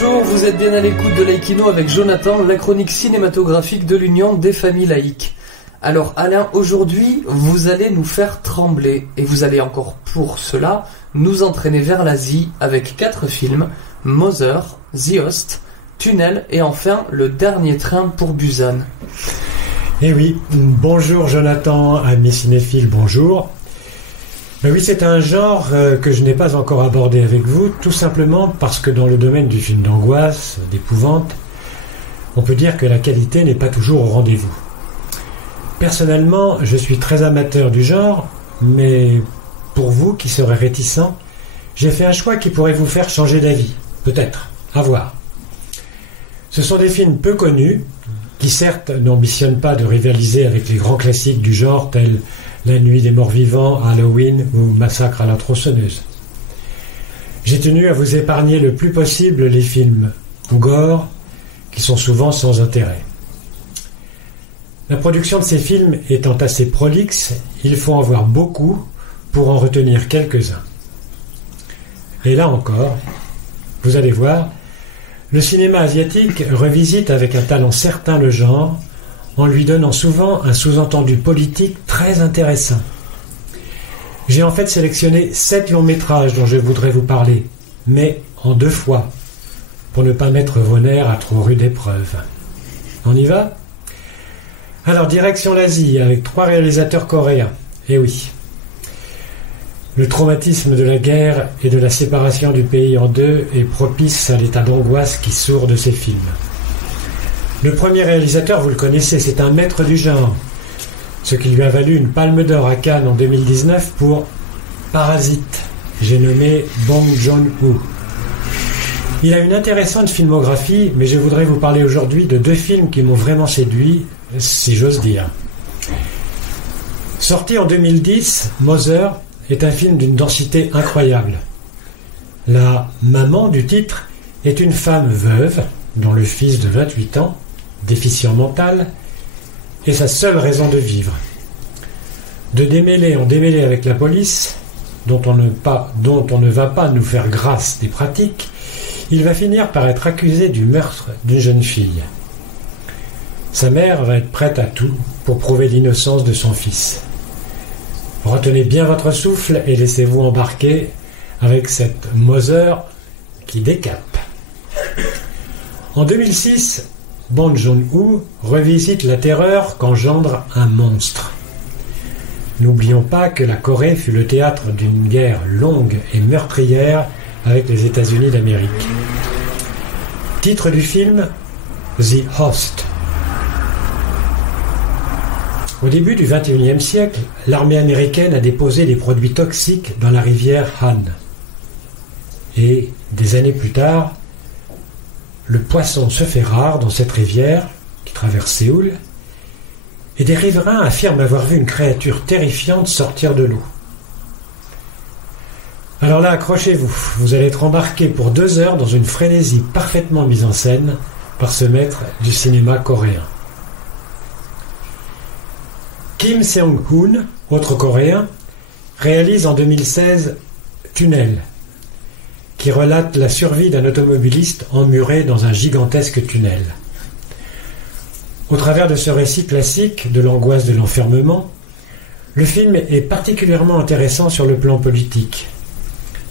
Bonjour, vous êtes bien à l'écoute de Laïkino avec Jonathan, la chronique cinématographique de l'Union des familles laïques. Alors Alain, aujourd'hui, vous allez nous faire trembler et vous allez encore pour cela nous entraîner vers l'Asie avec 4 films, Mother, The Host, Tunnel et enfin Le Dernier Train pour Busan. Eh oui, bonjour Jonathan, amis cinéphiles, bonjour. Ben oui, c'est un genre que je n'ai pas encore abordé avec vous, tout simplement parce que dans le domaine du film d'angoisse, d'épouvante, on peut dire que la qualité n'est pas toujours au rendez-vous. Personnellement, je suis très amateur du genre, mais pour vous qui serez réticents, j'ai fait un choix qui pourrait vous faire changer d'avis, peut-être, à voir. Ce sont des films peu connus, qui certes n'ambitionnent pas de rivaliser avec les grands classiques du genre tels La Nuit des Morts Vivants, Halloween ou Massacre à la tronçonneuse. J'ai tenu à vous épargner le plus possible les films gore, qui sont souvent sans intérêt. La production de ces films étant assez prolixe, il faut en voir beaucoup pour en retenir quelques-uns. Et là encore, vous allez voir, le cinéma asiatique revisite avec un talent certain le genre, en lui donnant souvent un sous-entendu politique très intéressant. J'ai en fait sélectionné 7 longs métrages dont je voudrais vous parler, mais en 2 fois, pour ne pas mettre vos nerfs à trop rude épreuve. On y va ? Alors, direction l'Asie, avec 3 réalisateurs coréens. Eh oui. Le traumatisme de la guerre et de la séparation du pays en deux est propice à l'état d'angoisse qui sourd de ces films. Le premier réalisateur, vous le connaissez, c'est un maître du genre, ce qui lui a valu une Palme d'Or à Cannes en 2019 pour Parasite, j'ai nommé Bong Joon-ho. Il a une intéressante filmographie, mais je voudrais vous parler aujourd'hui de 2 films qui m'ont vraiment séduit, si j'ose dire. Sorti en 2010, Mother est un film d'une densité incroyable. La maman du titre est une femme veuve, dont le fils de 28 ans, déficient mental, est sa seule raison de vivre. De démêlé en démêlé avec la police, dont on ne va pas nous faire grâce des pratiques, il va finir par être accusé du meurtre d'une jeune fille. Sa mère va être prête à tout pour prouver l'innocence de son fils. Retenez bien votre souffle et laissez-vous embarquer avec cette Mother qui décape. En 2006, Bong Joon-ho revisite la terreur qu'engendre un monstre. N'oublions pas que la Corée fut le théâtre d'une guerre longue et meurtrière avec les États-Unis d'Amérique. Titre du film, The Host. Au début du XXIe siècle, l'armée américaine a déposé des produits toxiques dans la rivière Han. Et, des années plus tard, le poisson se fait rare dans cette rivière, qui traverse Séoul, et des riverains affirment avoir vu une créature terrifiante sortir de l'eau. Alors là, accrochez-vous, vous allez être embarqué pour 2 heures dans une frénésie parfaitement mise en scène par ce maître du cinéma coréen. Kim Seong-hoon, autre coréen, réalise en 2016 Tunnel, qui relate la survie d'un automobiliste emmuré dans un gigantesque tunnel. Au travers de ce récit classique de l'angoisse de l'enfermement, le film est particulièrement intéressant sur le plan politique.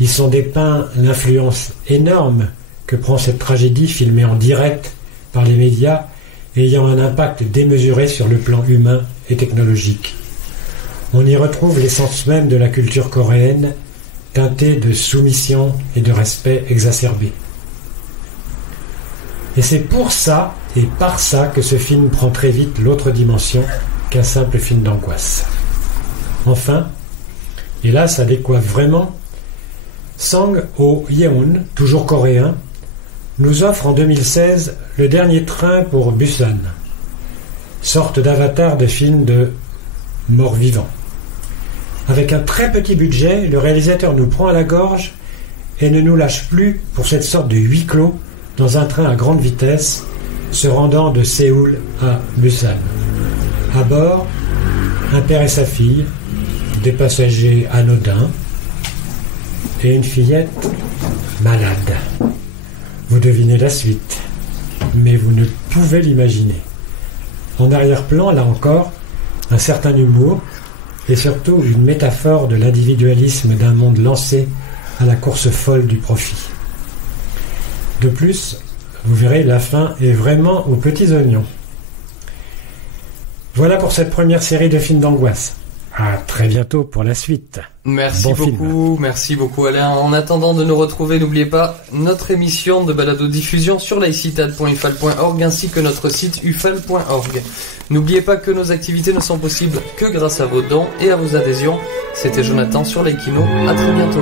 Ils sont dépeints l'influence énorme que prend cette tragédie filmée en direct par les médias, ayant un impact démesuré sur le plan humain et technologique. On y retrouve l'essence même de la culture coréenne, teintée de soumission et de respect exacerbé. Et c'est pour ça et par ça que ce film prend très vite l'autre dimension qu'un simple film d'angoisse. Enfin, et là ça décoiffe vraiment, Sang Ho-yeon, toujours coréen, nous offre en 2016 Le Dernier Train pour Busan, sorte d'avatar de film de mort-vivant. Avec un très petit budget, le réalisateur nous prend à la gorge et ne nous lâche plus pour cette sorte de huis clos dans un train à grande vitesse se rendant de Séoul à Busan. À bord, un père et sa fille, des passagers anodins et une fillette malade. Vous Vous devinez la suite, mais vous ne pouvez l'imaginer. En arrière-plan, là encore, un certain humour et surtout une métaphore de l'individualisme d'un monde lancé à la course folle du profit. De plus, vous verrez, la fin est vraiment aux petits oignons. Voilà pour cette première série de films d'angoisse. À très bientôt pour la suite. Merci beaucoup Alain. En attendant de nous retrouver, n'oubliez pas notre émission de balado-diffusion sur laïcitad.ufal.org ainsi que notre site ufal.org. N'oubliez pas que nos activités ne sont possibles que grâce à vos dons et à vos adhésions. C'était Jonathan sur Laïkino. À très bientôt.